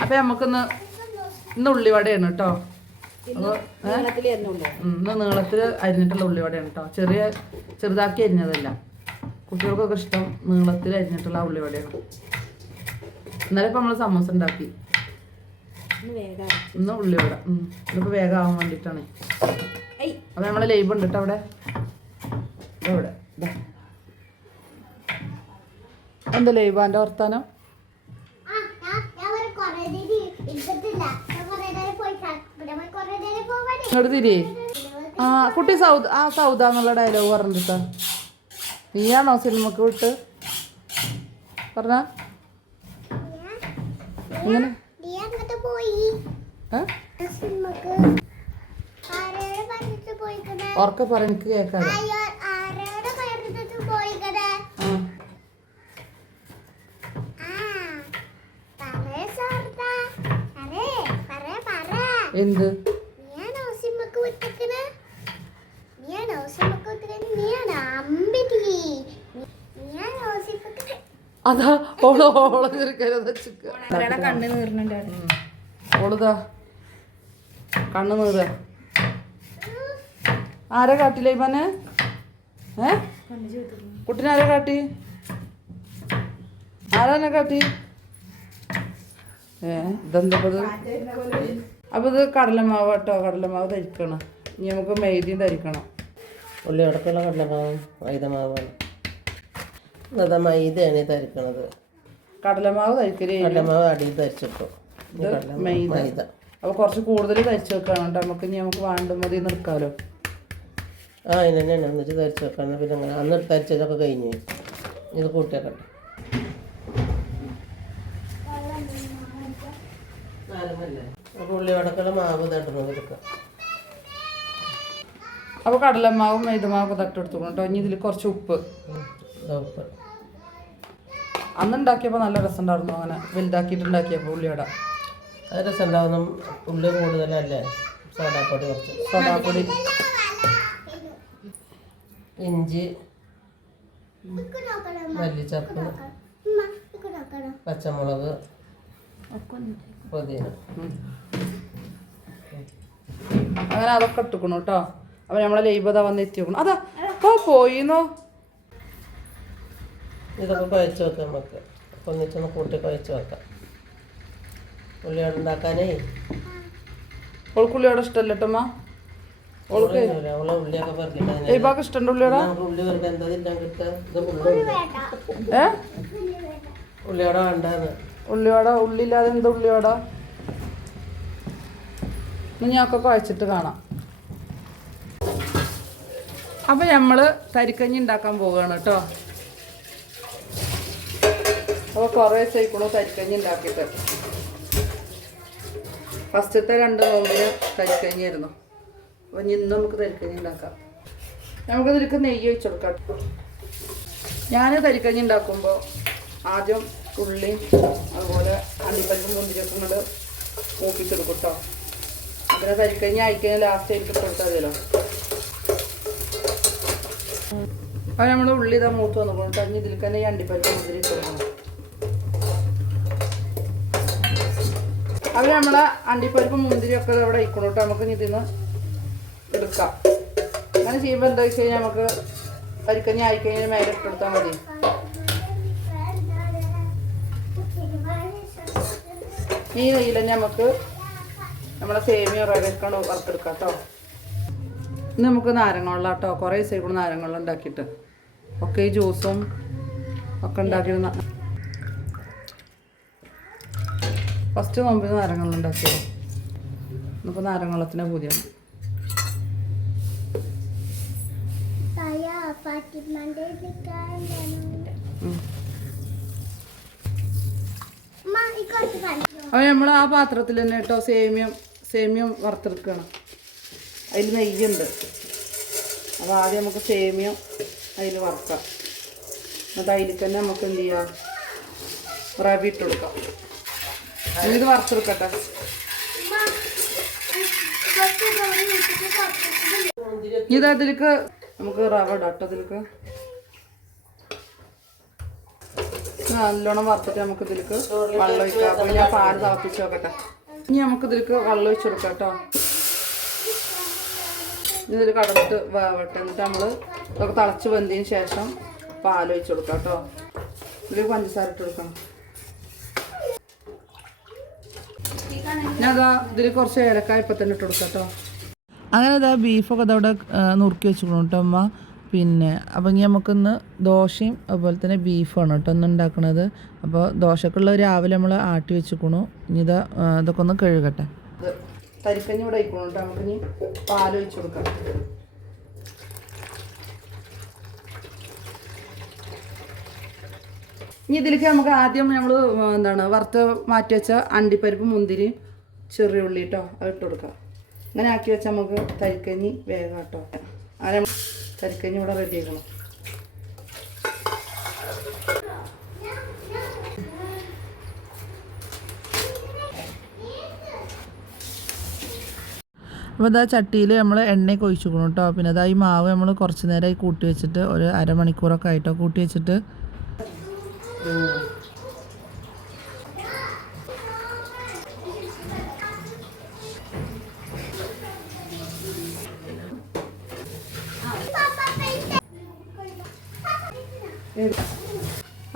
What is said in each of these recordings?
അപ്പം നമുക്കിന്ന് ഉള്ളിവടയാണ് കേട്ടോ. ഇന്ന് നീളത്തിൽ അരിഞ്ഞിട്ടുള്ള ഉള്ളിവടയാണ് കേട്ടോ. ചെറുതാക്കി അരിഞ്ഞതല്ല. കുട്ടികൾക്കൊക്കെ ഇഷ്ടം നീളത്തിൽ അരിഞ്ഞിട്ടുള്ള ഉള്ളിവടയാണ്. ഇന്നലെ ഇപ്പം നമ്മൾ സമൂസ ഉണ്ടാക്കി. ഇന്ന് ഉള്ളിവട. ഇതിപ്പോൾ വേഗം ആവാൻ വേണ്ടിയിട്ടാണ്. അപ്പം നമ്മളെ ലൈവ് ഉണ്ട് കേട്ടോ അവിടെ. ഇവിടെ എന്താ ലൈവാൻ്റെ വർത്താനം? ഇങ്ങോട്ട് തിരി. കുട്ടി സൗദ എന്നുള്ള ഡയലോഗ് പറഞ്ഞിട്ടാ. നീയാണോ സിനിമക്ക് വിട്ട് പറഞ്ഞ? എങ്ങനെ ഉറക്കെ പറ, എനിക്ക് കേൾക്കാതെ. എന്ത് അതാ ഓളതാ കണ്ണ് നീറ. ആരെ കാട്ടില്ലേ ഇവനെ? കുട്ടിനാരെ കാട്ടി? ആരാനെ കാട്ടി? ഇതെന്തപ്പത്? അപ്പൊ ഇത് കടലമാവ് കേട്ടോ. കടലമാവ് ധരിക്കണം. ഇനി നമുക്ക് മെയ്തിയും ധരിക്കണം. ഉള്ളി അടക്കമുള്ള കടലമാവും മൈദമാവാണ്. അതാ മൈദയാണ് ധരിക്കണത്. കടലമാവ് ധരിക്കല്. കടലമാവ് അടിയിൽ ധരിച്ചിട്ടു. മൈദ. അപ്പൊ കുറച്ച് കൂടുതൽ ധരിച്ചു വെക്കണം കേട്ടോ. നമുക്ക് വേണ്ട മതി നിൽക്കാമല്ലോ. അതിന് തന്നെയാണ് എന്നിട്ട് ധരിച്ചു വെക്കണം. പിന്നെ അങ്ങനെ അന്ന് ധരിച്ചതൊക്കെ കഴിഞ്ഞ് ഇത് കൂട്ടിയേക്കട്ടെ. ഉള്ളി അടക്കമുള്ള മാവ് തട്ടണം എടുക്കുക. അപ്പോൾ കടലമാവും മൈദമാവൊക്കെ തട്ടെടുത്തോളൂ കേട്ടോ. ഇനി ഇതിൽ കുറച്ച് ഉപ്പ്. അന്ന് ഉണ്ടാക്കിയപ്പോൾ നല്ല രസം ഉണ്ടായിരുന്നു. അങ്ങനെ വലുതാക്കിയിട്ടുണ്ടാക്കിയപ്പോൾ ഉള്ളിവട അത് രസം ഉണ്ടാവുന്ന. ഉള്ളി കൂടുതലല്ലേ. സോഡാപ്പൊടി കുറച്ച്. സോഡാപ്പൊടി, ഇഞ്ചി, മല്ലിച്ചപ്പ്, പച്ചമുളക്, പുതിന, അങ്ങനെ അതൊക്കെ ഇട്ടുക്കണം കേട്ടോ. അപ്പം നമ്മളെ ലൈബത വന്ന് എത്തിക്കണം. അതാ പോയിന്നോ. ഇതൊക്കെ കുഴച്ച് വെക്കാം. നമുക്ക് ഒന്നിച്ചൊന്ന് കൂട്ടി കുഴച്ച് വെക്കാം. ഉള്ളിയോടെ ഉണ്ടാക്കാനേ ഓൾക്കുള്ളിയോടെ ഇഷ്ടമല്ല കേട്ടമ്മ. ഓൾക്ക് ഉള്ളിയൊക്കെ പറഞ്ഞിട്ട് ലൈബാക്ക് ഇഷ്ടമുണ്ട് ഉള്ളിയോടെ. ഉള്ളി വെറുതെ എന്താ തിന്നാൻ കിട്ടുക? ഉള്ളിയോടെ വേണ്ടാന്ന്. ഉള്ളിവട ഉള്ളില്ലാതെ എന്താ ഉള്ളിവട? ഇനി ഞങ്ങൾക്ക് കുഴച്ചിട്ട് കാണാം. അപ്പം നമ്മൾ തരിക്കഞ്ഞി ഉണ്ടാക്കാൻ പോവുകയാണ് കേട്ടോ. അപ്പോൾ കുറേ ചെയ്യണു തരിക്കഞ്ഞി ഉണ്ടാക്കിയിട്ട്. ഫസ്റ്റത്തെ 2 നോമ്പിന് തരിക്കഞ്ഞി ആയിരുന്നു. അപ്പോൾ ഇന്ന് നമുക്ക് തരിക്കഞ്ഞി ഉണ്ടാക്കാം. നമുക്കതിലേക്ക് നെയ്യ് ഒഴിച്ച് കൊടുക്കാം. ഞാൻ തരിക്കഞ്ഞി ഉണ്ടാക്കുമ്പോൾ ആദ്യം ഉള്ളി അതുപോലെ അണ്ടിപ്പരിപ്പും മുന്തിരിയൊക്കെ ഇങ്ങോട്ട് മൂപ്പിച്ചെടുക്കും കേട്ടോ. അങ്ങനെ തരിക്കഞ്ഞി അയക്കഴിഞ്ഞാൽ ലാസ്റ്റ് ആയിട്ട് കൊടുത്താൽ മതിയല്ലോ. അപ്പോൾ നമ്മൾ ഉള്ളി ഇതാ മൂത്ത് വന്നു കഴിഞ്ഞ് ഇതിൽ തന്നെ ഈ അണ്ടിപ്പരിപ്പ് മുന്തിരി ഇട്ട് കൊടുക്കണം. അപ്പോൾ നമ്മളെ അണ്ടിപ്പരിപ്പും മുന്തിരിയൊക്കെ ഇവിടെ ഇക്കണം കേട്ടോ. നമുക്ക് ഇതിന്ന് എടുക്കാം. അങ്ങനെ ചെയ്യുമ്പോൾ എന്താ വെച്ച് കഴിഞ്ഞാൽ നമുക്ക് തരിക്കഞ്ഞി അയക്കഴിഞ്ഞാൽ മേലെ ഇട്ട് കൊടുത്താൽ മതി. ഈ നെയ്യിൽ തന്നെ നമുക്ക് നമ്മളെ സേമിയ റവയ്ക്കാണ് വറുത്തെടുക്കാം കേട്ടോ. ഇന്ന് നമുക്ക് നാരങ്ങ വെള്ളം കേട്ടോ. കുറേ ദിവസമായി നാരങ്ങ വെള്ളം ഉണ്ടാക്കിയിട്ട്. ഒക്കെ ഈ ജ്യൂസും ഒക്കെ ഉണ്ടാക്കിയിരുന്ന ഫസ്റ്റ് നോമ്പിന് നാരങ്ങ വെള്ളം ഉണ്ടാക്കിയത്. ഇന്നിപ്പോൾ നാരങ്ങ വെള്ളത്തിൻ്റെ പൂതിയാണ്. അപ്പോൾ നമ്മൾ ആ പാത്രത്തിൽ തന്നെ കേട്ടോ സേമിയം വറുത്തെടുക്കണം. അതിൽ നെയ്യുണ്ട്. അപ്പോൾ ആദ്യം നമുക്ക് സേമിയം അതിൽ വറുക്കാം. എന്നിട്ട് അതിൽ തന്നെ നമുക്ക് എന്ത് ചെയ്യാം, റവ ഇട്ട് കൊടുക്കാം. ഇത് വറുത്തെടുക്കട്ടെ. ഇത് അതിലേക്ക് നമുക്ക് റവ ഇടാം കേട്ടോ. അതിലേക്ക് നല്ലോണം വറുത്തിട്ട് നമുക്ക് ഇതിലേക്ക് വെള്ളം ഒഴിക്കാം. അപ്പോൾ ഞാൻ പാല് തിളപ്പിച്ച് നോക്കട്ടെ. ഇനി നമുക്ക് ഇതിലേക്ക് വെള്ളം ഒഴിച്ച് കൊടുക്കാം കേട്ടോ. ഇതിൽ കടന്നിട്ട് വേവട്ടെ. എന്നിട്ട് നമ്മൾ ഇതൊക്കെ തിളച്ച് വെന്തതിന് ശേഷം പാലൊഴിച്ച് കൊടുക്കാം കേട്ടോ. ഇതിലേക്ക് പഞ്ചസാര ഇട്ട് കൊടുക്കണം. ഞാൻ അതാ ഇതിൽ കുറച്ച് ഏലക്കായ ഇപ്പം തന്നെ ഇട്ട് കൊടുക്കാം കേട്ടോ. അങ്ങനെ ഇതാ ബീഫൊക്കെ അതവിടെ നുറുക്കി വെച്ചിക്കണം കേട്ടോ അമ്മ. പിന്നെ അപ്പം ഇനി നമുക്കിന്ന് ദോശയും അതുപോലെ തന്നെ ബീഫാണ് കേട്ടോ ഒന്ന് ഉണ്ടാക്കണത്. അപ്പോൾ ദോശക്കുള്ള രാവിലെ നമ്മൾ ആട്ടി വെച്ചിക്കണു. ഇനി ഇതൊക്കെ ഒന്ന് കഴുകട്ടെ. തരിക്കഞ്ഞി ഇവിടെ ആയിക്കണു കേട്ടോ. നമുക്കിനി പാൽ ഒഴിച്ച് കൊടുക്കാം. ഇനി ഇതിലേക്ക് നമുക്ക് ആദ്യം നമ്മൾ വറുത്ത് മാറ്റി വെച്ച അണ്ടിപ്പരിപ്പ് മുന്തിരി ചെറിയ ഉള്ളി കേട്ടോ അത് ഇട്ട് കൊടുക്കാം. അങ്ങനെ ആക്കി വെച്ചാൽ നമുക്ക് തരിക്കഞ്ഞി വേഗം കേട്ടോ. അങ്ങനെ തരിക്കഞ്ഞി ഇവിടെ റെഡി ആക്കണം. അപ്പോൾ ഇതാ ചട്ടിയിൽ നമ്മൾ എണ്ണയൊക്കെ ഒഴിച്ചിക്കണം കേട്ടോ. പിന്നെ അതാ ഈ മാവ് നമ്മൾ കുറച്ച് നേരമായി കൂട്ടി വെച്ചിട്ട് ഒരു അരമണിക്കൂറൊക്കെ ആയിട്ടോ കൂട്ടി വെച്ചിട്ട്.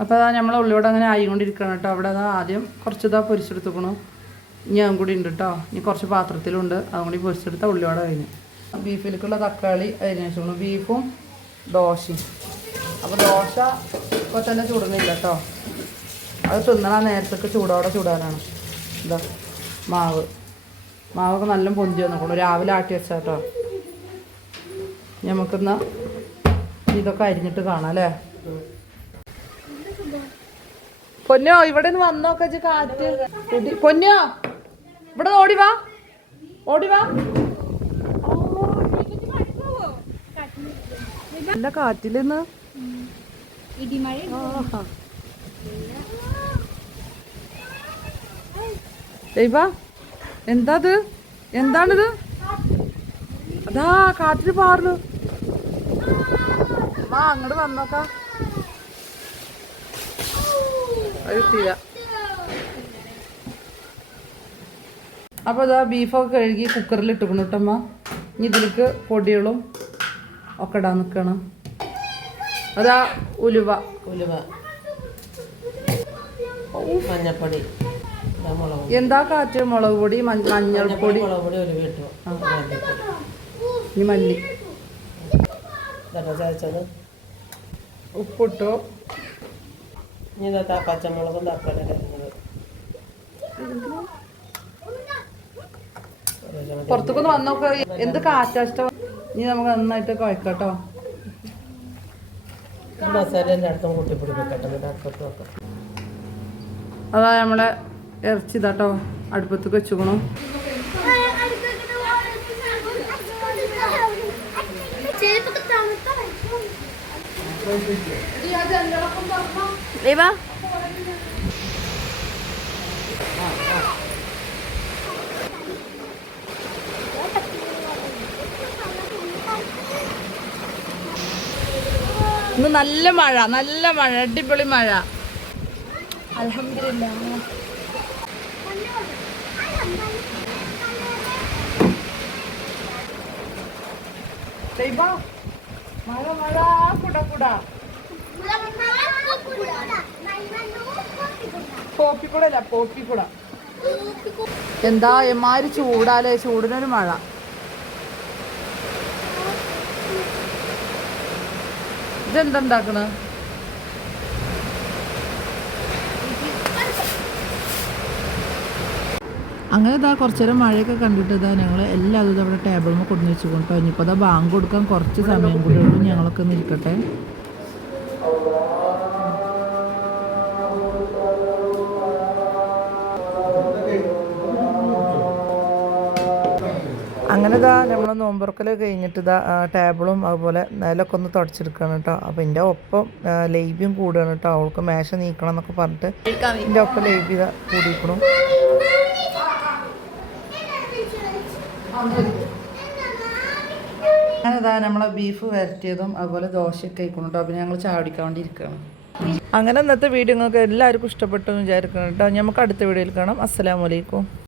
അപ്പോൾ അതാ നമ്മൾ ഉള്ളിയോടെ അങ്ങനെ ആയിക്കൊണ്ടിരിക്കണം കേട്ടോ. അവിടെ അതാ ആദ്യം കുറച്ച് പൊരിച്ചെടുത്തുക്കണു. ഞാൻ കൂടി ഉണ്ട് കേട്ടോ. ഇനി കുറച്ച് പാത്രത്തിലുണ്ട്. അതും കൂടി പൊരിച്ചെടുത്ത ഉള്ളിയോടെ കഴിഞ്ഞു. ബീഫിലേക്കുള്ള തക്കാളി അതിന് വെച്ചു. ബീഫും ദോശയും. അപ്പോൾ ദോശ ഇപ്പോൾ തന്നെ ചുടുന്നില്ല കേട്ടോ. അത് തിന്നണ നേരത്തൊക്കെ ചൂടോടെ ചൂടാനാണ്. ഇതാ മാവൊക്കെ നല്ല പൊന്തി വന്നിക്കണം. രാവിലെ ആട്ടി വെച്ചാൽ കേട്ടോ. നമുക്കിന്ന് ഇതൊക്കെ അരിഞ്ഞിട്ട് കാണാം അല്ലേ. പൊന്നോ ഇവിടെ നിന്ന് വന്നോക്കെ കാറ്റ്. പൊന്നോ ഇവിടെ ഓടിവാ നല്ല കാറ്റിലിന്ന് എന്താണിത്? അതാ കാറ്റിൽ പാറുന്നു. അങ്ങോട്ട് വന്നോക്ക. അത് കിട്ടിയില്ല. അപ്പോൾ അതാ ബീഫൊക്കെ കഴുകി കുക്കറിൽ ഇട്ടുക്കണം കേട്ടമ്മ. ഇനി ഇതിലേക്ക് പൊടികളും ഒക്കെ ഇടാൻ നിൽക്കണം. അതാ ഉലുവ മഞ്ഞപ്പൊടി എന്താ കാറ്റ് മുളക് പൊടി മഞ്ഞൾപ്പൊടി ഇനി മല്ലി ഉപ്പിട്ടു. ഇനി പച്ചമുളകും തക്കാളി പുറത്തേക്കൊന്ന് വന്നോക്ക. എന്ത് കാറ്റാഷ്ടം. ഇനി നമുക്ക് നന്നായിട്ട് കുഴക്കട്ടോ. മസാല എല്ലായിടത്തും കൂട്ടിപ്പിടിക്കട്ടെ. അതാ നമ്മളെ ഇറച്ചി ഇതാട്ടോ അടുപ്പത്തേക്ക് വെച്ചുക്കണം. ഇന്ന് നല്ല മഴ അടിപൊളി മഴ. അൽഹംദുലില്ലാഹ്. മഴ പോപ്പിക്കൂട. എന്താ എമാര് ചൂടാലേ. ചൂടിനൊരു മഴ. ഇതെന്താ ഉണ്ടാക്കണ? അങ്ങനെ ഇതാ കുറച്ചു നേരം മഴയൊക്കെ കണ്ടിട്ട് ഇതാ ഞങ്ങൾ എല്ലാതും ഇതവിടെ ടേബിളിൽ കൊണ്ടു വെച്ചു കൊണ്ടോ. ഇനിയിപ്പോൾ ഇതാ ബാങ്ക് കൊടുക്കാൻ കുറച്ച് സമയം കൂടി ഉള്ളൂ. ഞങ്ങളൊക്കെ ഒന്ന് ഇരിക്കട്ടെ. അങ്ങനെ ഇതാ നമ്മൾ നോമ്പുറക്കൽ കഴിഞ്ഞിട്ട് ഇതാ ടേബിളും അതുപോലെ നിലമൊക്കെ ഒന്ന് തുടച്ചെടുക്കുകയാണ് കേട്ടോ. അപ്പോൾ എൻ്റെ ഒപ്പം ലൈബ്യം കൂടുകയാണ് കേട്ടോ. അവൾക്ക് മേശ നീക്കണം എന്നൊക്കെ പറഞ്ഞിട്ട് എൻ്റെ ഒപ്പം ലൈബ്യ കൂടിയിരിക്കണം. ഞാനിതാ നമ്മളെ ബീഫ് വരട്ടിയതും അതുപോലെ ദോശയൊക്കെ കഴിക്കണം കേട്ടോ. അപ്പോൾ ഞങ്ങൾ ചാടിക്കാൻ വേണ്ടി ഇരിക്കുകയാണ്. അങ്ങനെ ഇന്നത്തെ വീഡിയോ നിങ്ങൾക്ക് എല്ലാവർക്കും ഇഷ്ടപ്പെട്ടു എന്ന് വിചാരിക്കണം കേട്ടോ. നമുക്ക് അടുത്ത വീഡിയോയിൽ കാണാം. അസ്സലാമു അലൈക്കും.